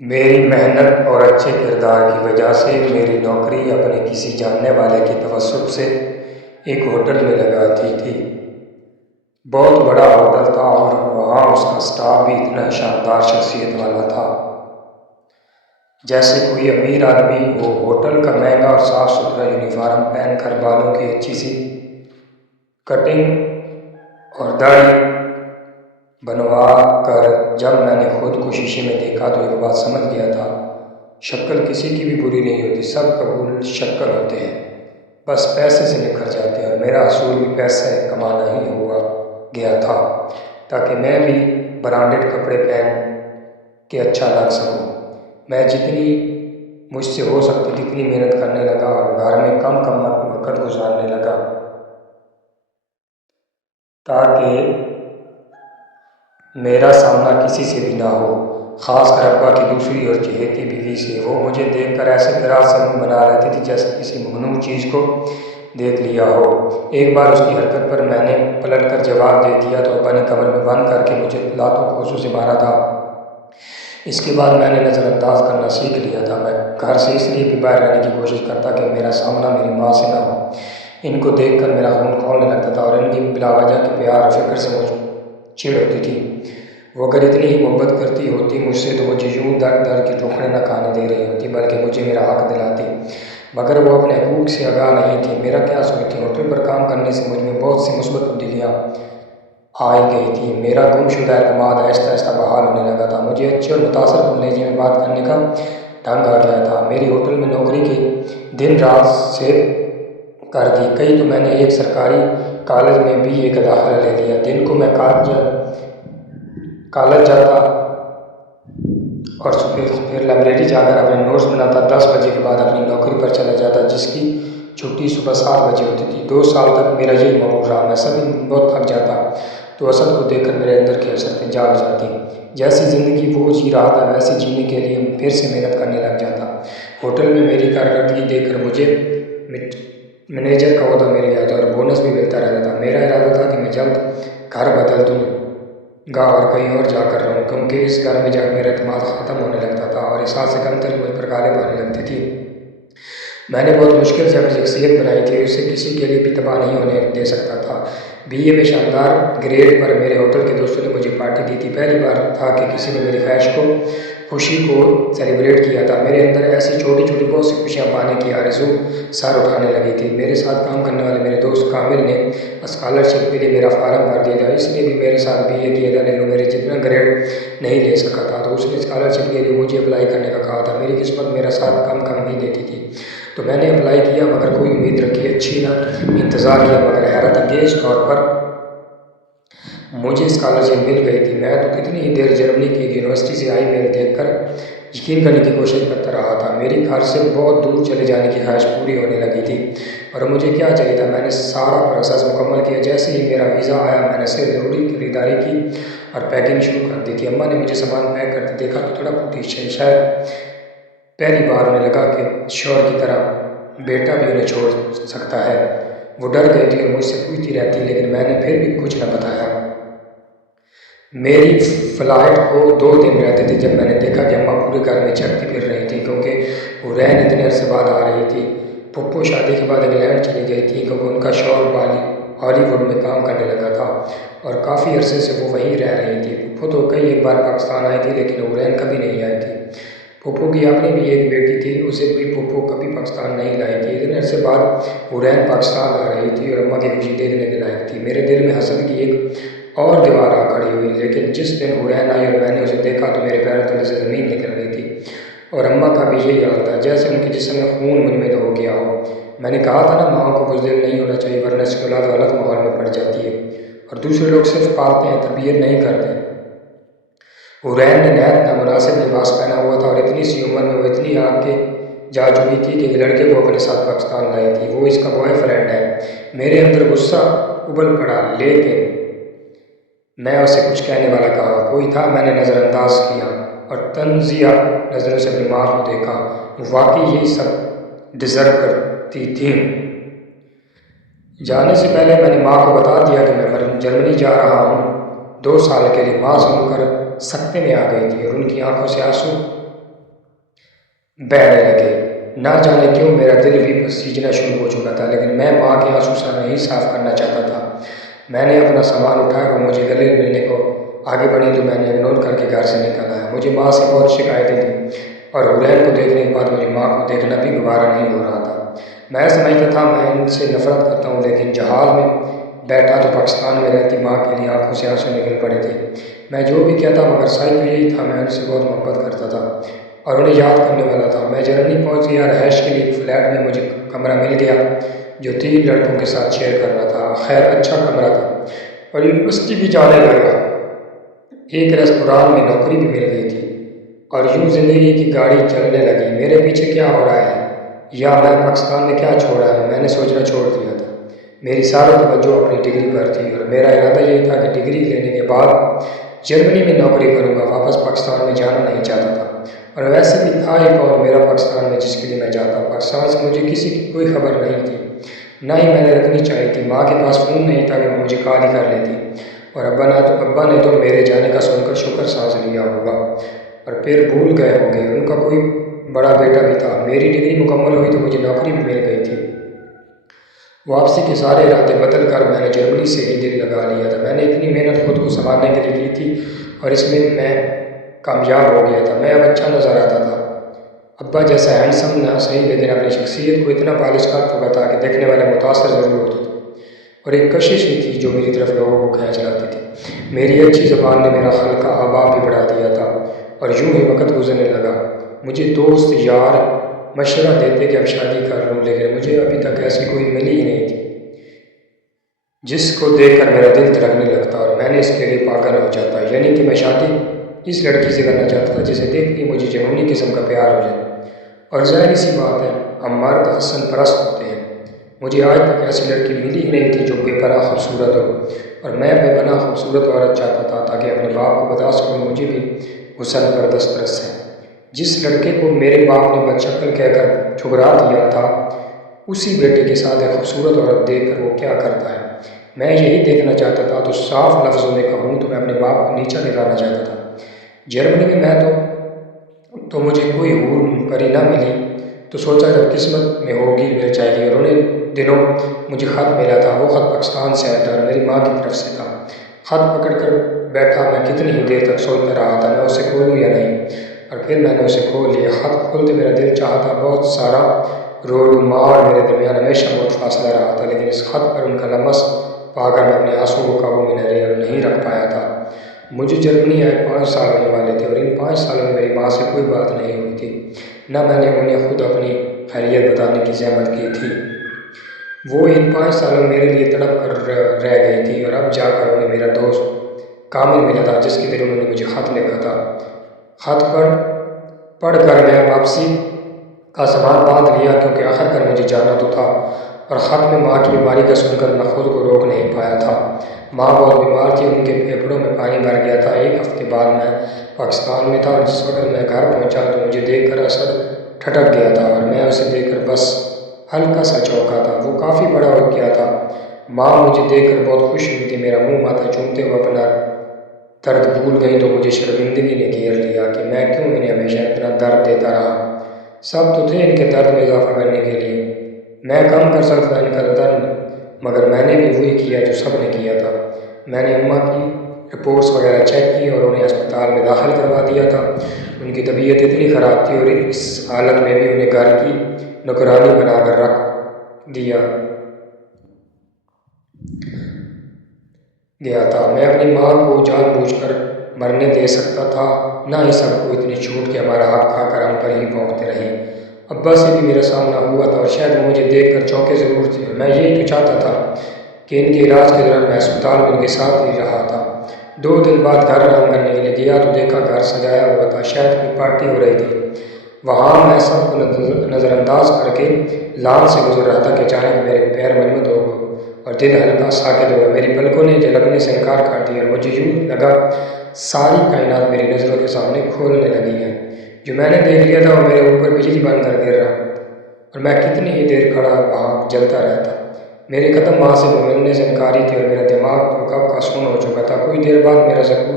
میری محنت اور اچھے کردار کی وجہ سے میری نوکری اپنے کسی جاننے والے کے توسط سے ایک ہوٹل میں لگاتی تھی۔ بہت بڑا ہوٹل تھا اور وہاں اس کا اسٹاف بھی اتنا شاندار شخصیت والا تھا جیسے کوئی امیر آدمی ہو۔ ہوٹل کا مہنگا اور صاف ستھرا یونیفارم پہن کر، بالوں کی اچھی سی کٹنگ اور داڑھی بنوا کر جب میں نے خود کو شیشے میں دیکھا تو ایک بات سمجھ گیا تھا، شکل کسی کی بھی بری نہیں ہوتی، سب قبول شکل ہوتے ہیں، بس پیسے سے نکھر جاتے ہیں۔ اور میرا اصول بھی پیسے کمانا ہی ہوا گیا تھا تاکہ میں بھی برانڈڈ کپڑے پہن کے اچھا لگ سکوں۔ میں جتنی مجھ سے ہو سکتی جتنی محنت کرنے لگا اور گھر میں کم کم وقت گزارنے لگا تاکہ میرا سامنا کسی سے بھی نہ ہو، خاص کر ابا کی دوسری اور چہیتی بیوی سے۔ وہ مجھے دیکھ کر ایسے طرح سے منہ بنا رہتی تھی جیسے کسی ممنوع چیز کو دیکھ لیا ہو۔ ایک بار اس کی حرکت پر میں نے پلٹ کر جواب دے دیا تو ابا نے کمر میں بند کر کے مجھے لاتوں کھوسوں سے مارا تھا۔ اس کے بعد میں نے نظر انداز کرنا سیکھ لیا تھا۔ میں گھر سے اس لیے بھی باہر رہنے کی کوشش کرتا کہ میرا سامنا میری ماں سے نہ ہو۔ ان کو دیکھ کر میرا خون کھولنے لگتا تھا اور ان کی بلا وجہ کے پیار اور فکر سے مجھ چڑ ہوتی تھی۔ وہ اگر اتنی ہی محبت کرتی ہوتی مجھ سے تو مجھے یوں در در کی ٹوکریں نہ کھانے دے رہی ہوتی بلکہ مجھے میرا حق دلاتی، مگر وہ اپنے حقوق سے آگاہ نہیں تھی۔ میرا کیا سوچتی، ہوٹل پر کام کرنے سے مجھ میں بہت سی مثبت تبدیلیاں آئی گئی تھی۔ میرا گم شدہ اعتماد آہستہ آہستہ بحال ہونے لگا تھا۔ مجھے اچھے اور متاثر کن لہجے میں بات کرنے کا ڈھنگ آ گیا تھا۔ میری ہوٹل میں نوکری کے دن رات سے کر دی گئی تو میں نے ایک سرکاری کالج میں بھی ایک داخلہ لے لیا۔ دن کو میں کالج جاتا اور پھر لائبریری جا کر اپنے نوٹس بناتا۔ 10 بجے کے بعد اپنی نوکری پر چلا جاتا جس کی چھٹی صبح 7 بجے ہوتی تھی۔ 2 سال تک میرا یہی معمول رہا۔ میں سبھی بہت تھک جاتا تو اسد کو دیکھ کر میرے اندر کی حسرتیں جاگ جاتی۔ جیسی زندگی وہ جی رہا تھا ویسے جینے کے لیے پھر سے محنت کرنے لگ جاتا۔ ہوٹل میں میری کارکردگی دیکھ کر مجھے مینیجر کا عہدہ مل گیا تھا اور بونس بھی ملتا رہتا تھا۔ میرا ارادہ تھا کہ میں جلد گھر بدل دوں گا اور کہیں اور جا کر رہوں، کیونکہ اس گھر میں جا کر میرا اعتماد ختم ہونے لگتا تھا اور احساس کمتری مجھ پر غالب آنے لگتی تھی۔ میں نے بہت مشکل سے اپنی شخصیت بنائی تھی، اسے کسی کے لیے بھی تباہ نہیں ہونے دے سکتا تھا۔ بی اے میں شاندار گریڈ پر میرے ہوٹل کے دوستوں نے مجھے پارٹی دی تھی۔ پہلی بار تھا کہ کسی نے میری خوشی کو سیلیبریٹ کیا تھا۔ میرے اندر ایسی چھوٹی چھوٹی بہت سی خوشیاں پانے کی آرزو سر اٹھانے لگی تھی۔ میرے ساتھ کام کرنے والے میرے دوست کامل نے اسکالرشپ کے لیے میرا فارم بھر دیا تھا، اس نے بھی میرے ساتھ بی اے کیا تھا لیکن میرے جتنا گریڈ نہیں لے سکا تھا تو اس نے اسکالرشپ کے لیے مجھے اپلائی کرنے کا کہا تھا۔ میری قسمت میرا ساتھ کم ہی دیتی تھی تو میں نے اپلائی کیا، مگر کوئی امید رکھی اچھی نہ انتظار کیا، مگر حیرت انگیز طور پر مجھے اسکالرشپ مل گئی تھی۔ میں تو کتنی ہی دیر جرمنی کی ایک یونیورسٹی سے آئی میل دیکھ کر یقین کرنے کی کوشش کرتا رہا تھا۔ میری گھر سے بہت دور چلے جانے کی خواہش پوری ہونے لگی تھی اور مجھے کیا چاہیے تھا، میں نے سارا پروسیس مکمل کیا۔ جیسے ہی میرا ویزا آیا میں نے صرف ضروری خریداری کی اور پیکنگ شروع کر دی تھی۔ اماں نے مجھے سامان پیک کرتے دیکھا تو تھوڑا پھوٹی، شاید پہلی بار انہیں لگا کہ شوہر کی طرح بیٹا بھی انہیں چھوڑ سکتا ہے۔ وہ ڈر گئی تھی اور مجھ سے پوچھتی رہتی لیکن میں نے پھر بھی کچھ نہ بتایا۔ میری فلائٹ کو 2 دن رہتے تھے جب میں نے دیکھا کہ اماں پورے گھر میں چکتی پھر رہی تھی کیونکہ وہ رہن اتنے عرصے بعد آ رہی تھی۔ پھپھو شادی کے بعد انگلینڈ چلی گئی تھی کیونکہ ان کا شوہر ہالی ووڈ میں کام کرنے لگا تھا اور کافی عرصے سے وہ وہیں رہ رہی تھی۔ پھپھو تو کئی ایک بار پاکستان آئی تھی لیکن وہ رہن کبھی نہیں آئی تھی۔ پھپھو کی اپنی بھی ایک بیٹی تھی، اسے بھی پھپھو کبھی پاکستان نہیں لائی تھی۔ اتنے عرصے بعد وہ رہن پاکستان آ رہی تھی اور اماں کی خوشی دیکھنے کے لائق تھی۔ میرے دل میں حسد کی ایک اور دیوار آ کھڑی ہوئی، لیکن جس دن وہ رہن آئی اور میں نے اسے دیکھا تو میرے پیروں تلے سے زمین نکل گئی تھی۔ اور اماں کا بھی یہی حال تھا، جیسے ان کے جسم میں خون مجھ میں ہو گیا ہو۔ میں نے کہا تھا نا ماں کو بزدل نہیں ہونا چاہیے ورنہ اس کی اولاد غلط ماحول میں پڑ جاتی ہے اور دوسرے لوگ صرف پالتے ہیں تربیت نہیں کرتے۔ وہ رہن نے نہایت نامناسب لباس پہنا ہوا تھا اور اتنی سی عمر میں وہ اتنی آگے جا چکی تھی کہ ایک لڑکے کو اپنے ساتھ پاکستان لائی تھی۔ وہ اس کا بوائے فرینڈ ہے۔ میرے اندر غصہ ابل پڑا لیکن میں اسے کچھ کہنے والا کہا کوئی تھا۔ میں نے نظر انداز کیا اور تنزیہ نظروں سے اپنی ماں کو دیکھا، وہ واقعی یہی سب ڈیزرو کرتی تھی۔ جانے سے پہلے میں نے ماں کو بتا دیا کہ میں جرمنی جا رہا ہوں 2 سال کے لیے۔ ماں سن کر سکتے میں آ گئی تھی اور ان کی آنکھوں سے آنسو بہنے لگے۔ نہ جانے کیوں میرا دل بھی پسیجنا شروع ہو چکا تھا، لیکن میں ماں کے آنسو سے نہیں صاف کرنا چاہتا تھا۔ میں نے اپنا سامان اٹھایا اور مجھے گلے ملنے کو آگے بڑھی تو میں نے اگنور کر کے گھر سے نکل آیا۔ مجھے ماں سے بہت شکایتیں تھیں اور حرین کو دیکھنے کے بعد مجھے ماں کو دیکھنا بھی گوارا نہیں ہو رہا تھا۔ میں سمجھتا تھا میں ان سے نفرت کرتا ہوں، لیکن جہاز میں بیٹھا تو پاکستان میں رہتی ماں کے لیے آنکھوں سے آنسو نکل پڑے تھے۔ میں جو بھی کہتا مگر سچ تو یہی تھا، میں ان سے بہت محبت کرتا تھا اور انہیں یاد کرنے والا تھا۔ میں جرمنی پہنچ گیا۔ رہائش کے لیے ایک فلیٹ میں مجھے کمرہ مل گیا جو 3 لڑکوں کے ساتھ شیئر کرنا تھا۔ خیر اچھا کمرہ تھا اور یونیورسٹی بھی جانے لگا۔ ایک ریستوران میں نوکری بھی مل گئی تھی اور یوں زندگی کی گاڑی چلنے لگی۔ میرے پیچھے کیا ہو رہا ہے یا میں پاکستان میں کیا چھوڑا ہے، میں نے سوچنا چھوڑ دیا تھا۔ میری ساری توجہ اپنی ڈگری پر تھی اور میرا ارادہ یہ تھا کہ ڈگری لینے کے بعد جرمنی میں نوکری کروں گا۔ واپس پاکستان میں جانا نہیں چاہتا تھا اور ویسے بھی تھا ہی کون میرا پاکستان میں جس کے لیے میں جاتا۔ پاکستان سے مجھے کسی کی کوئی خبر نہیں تھی، نہ ہی میں نے رکھنی چاہی تھی۔ ماں کے پاس فون نہیں تھا کہ وہ مجھے کال ہی کر لیتی اور ابا نے تو میرے جانے کا سن کر شکر سانس لیا ہوگا اور پھر بھول گئے ہوں گے۔ ان کا کوئی بڑا بیٹا بھی تھا۔ میری ڈگری مکمل ہوئی تو مجھے نوکری بھی مل گئی تھی۔ واپسی کے سارے ارادے بدل کر میں نے جرمنی سے ہی دل لگا لیا تھا۔ میں نے اتنی محنت خود کو سنبھالنے کے لیے کی تھی اور اس میں کامیاب ہو گیا تھا۔ میں اب اچھا نظر آتا تھا، ابا جیسا ہینڈسم نہ صحیح لیکن اپنی شخصیت کو اتنا پالش کر چکا تھا کہ دیکھنے والے متاثر ضرور ہوتے تھے اور ایک کشش ہی تھی جو میری طرف لوگوں کو کھینچ لاتی تھی۔ میری اچھی زبان نے میرا خلقہ آباب بھی بڑھا دیا تھا اور یوں ہی وقت گزرنے لگا۔ مجھے دوست یار مشورہ دیتے کہ اب شادی کر لوں، لیکن مجھے ابھی تک ایسی کوئی ملی ہی نہیں تھی جس کو دیکھ کر میرا دل دھڑکنے لگتا اور میں نے اس کے لیے پاگل ہو جاتا۔ یعنی کہ میں شادی اس لڑکی سے کرنا چاہتا تھا جسے دیکھتی مجھے جنونی قسم کا پیار ہو جائے۔ اور ظاہر سی بات ہے ہم مرد حسن پرست ہوتے ہیں۔ مجھے آج تک ایسی لڑکی ملی ہی نہیں تھی جو بے پناہ خوبصورت ہو اور میں بے پناہ خوبصورت عورت چاہتا تھا تاکہ اپنے باپ کو بتا سکوں مجھے بھی حسن پر دسترس ہے۔ جس لڑکے کو میرے باپ نے بدشکل کہہ کر ٹھکرا دیا تھا اسی بیٹے کے ساتھ ایک خوبصورت عورت دیکھ کر وہ کیا کرتا ہے، میں یہی دیکھنا چاہتا تھا۔ تو صاف لفظوں میں کہوں تو میں اپنے باپ کو نیچا دکھانا چاہتا تھا۔ جرمنی میں تو مجھے کوئی حور پری نہ ملی تو سوچا جب قسمت میں ہوگی مل جائے گی، اور انہیں دنوں مجھے خط ملا تھا۔ وہ خط پاکستان سے آیا تھا اور میری ماں کی طرف سے تھا۔ خط پکڑ کر بیٹھا میں کتنی ہی دیر تک سوچتا رہا تھا میں اسے کھولوں یا نہیں، اور پھر میں نے اسے کھول لیا۔ خط کھولتے میرا دل چاہتا بہت سارا رو لوں۔ ماں اور میرے درمیان ہمیشہ بہت فاصلہ رہا تھا، لیکن اس خط پر ان کا لمس پا کر میں اپنے آنسوں کو قابو میں نہیں رکھ پایا تھا۔ مجھے جرمنی آئے 5 سال ہونے والے تھے اور ان 5 سالوں میں میری ماں سے کوئی بات نہیں ہوئی تھی، نہ میں نے انہیں خود اپنی خیریت بتانے کی زحمت کی تھی۔ وہ ان 5 سالوں میں میرے لیے تڑپ کر رہ گئی تھی اور اب جا کر انہیں میرا دوست کامل ملا تھا جس کے دل انہوں نے مجھے خط لکھا تھا۔ خط پڑھ کر میں واپسی کا سامان باندھ لیا کیونکہ آخر کر مجھے جانا تو تھا، اور خط میں ماں کی بیماری کا سن کر میں خود کو روک نہیں پایا تھا۔ ماں بہت بیمار تھی، ان کے پھیپھڑوں میں پانی بھر گیا تھا۔ 1 ہفتے بعد میں پاکستان میں تھا اور جس وقت میں گھر پہنچا تو مجھے دیکھ کر اسد ٹھٹک گیا تھا اور میں اسے دیکھ کر بس ہلکا سا چونکا تھا۔ وہ کافی بڑا ہو گیا تھا۔ ماں مجھے دیکھ کر بہت خوش ہوئی تھی۔ میرا منہ ماتھا چومتے ہوئے اپنا درد بھول گئی تو مجھے شرمندگی نے گھیر لیا کہ میں کیوں انہیں ہمیشہ اتنا درد دیتا رہا۔ سب تو تھے ان کے درد میں اضافہ کرنے کے لیے، میں کم کر سکتا تھا ان کا درد، مگر میں نے بھی وہی کیا جو سب نے کیا تھا۔ میں نے اماں کی رپورٹس وغیرہ چیک کی اور انہیں اسپتال میں داخل کروا دیا تھا۔ ان کی طبیعت اتنی خراب تھی اور اس حالت میں بھی انہیں گھر کی نوکرانی بنا کر رکھ دیا گیا تھا۔ میں اپنی ماں کو جان بوجھ کر مرنے دے سکتا تھا، نہ ہی سب کو اتنی چھوٹ کہ ہمارا حق کھا کر ہم پر ہی بھونکتے رہیں۔ ابا سے بھی میرا سامنا ہوا تھا اور شاید وہ مجھے دیکھ کر چونکے ضرور تھے، اور میں یہی تو چاہتا تھا کہ ان کے علاج کے دوران میں اسپتال میں ان کے ساتھ ہی رہا تھا۔ 2 دن بعد گھر آرام کرنے کے لیے گیا تو دیکھا گھر سجایا ہوا تھا، شاید کوئی پارٹی ہو رہی تھی۔ وہاں میں سب کو نظر انداز کر کے لان سے گزر رہا تھا کہ اچانک میرے پیر ملمت ہو گئے اور دل ہلکا ساکت ہو گیا۔ میری پلکوں نے جھلکنے سے انکار کر دیا اور مجھے یوں لگا ساری کائنات میری نظروں کے سامنے کھولنے لگی ہے۔ جو میں نے دیکھ لیا تھا وہ میرے اوپر بجلی بن کر گر رہا اور میں کتنی ہی دیر کھڑا وہاں جلتا رہتا۔ میرے قدم وہاں سے ملنے سے انکاری تھے اور میرا دماغ تو کب کا سن ہو چکا تھا۔ کچھ دیر بعد میرا ذکر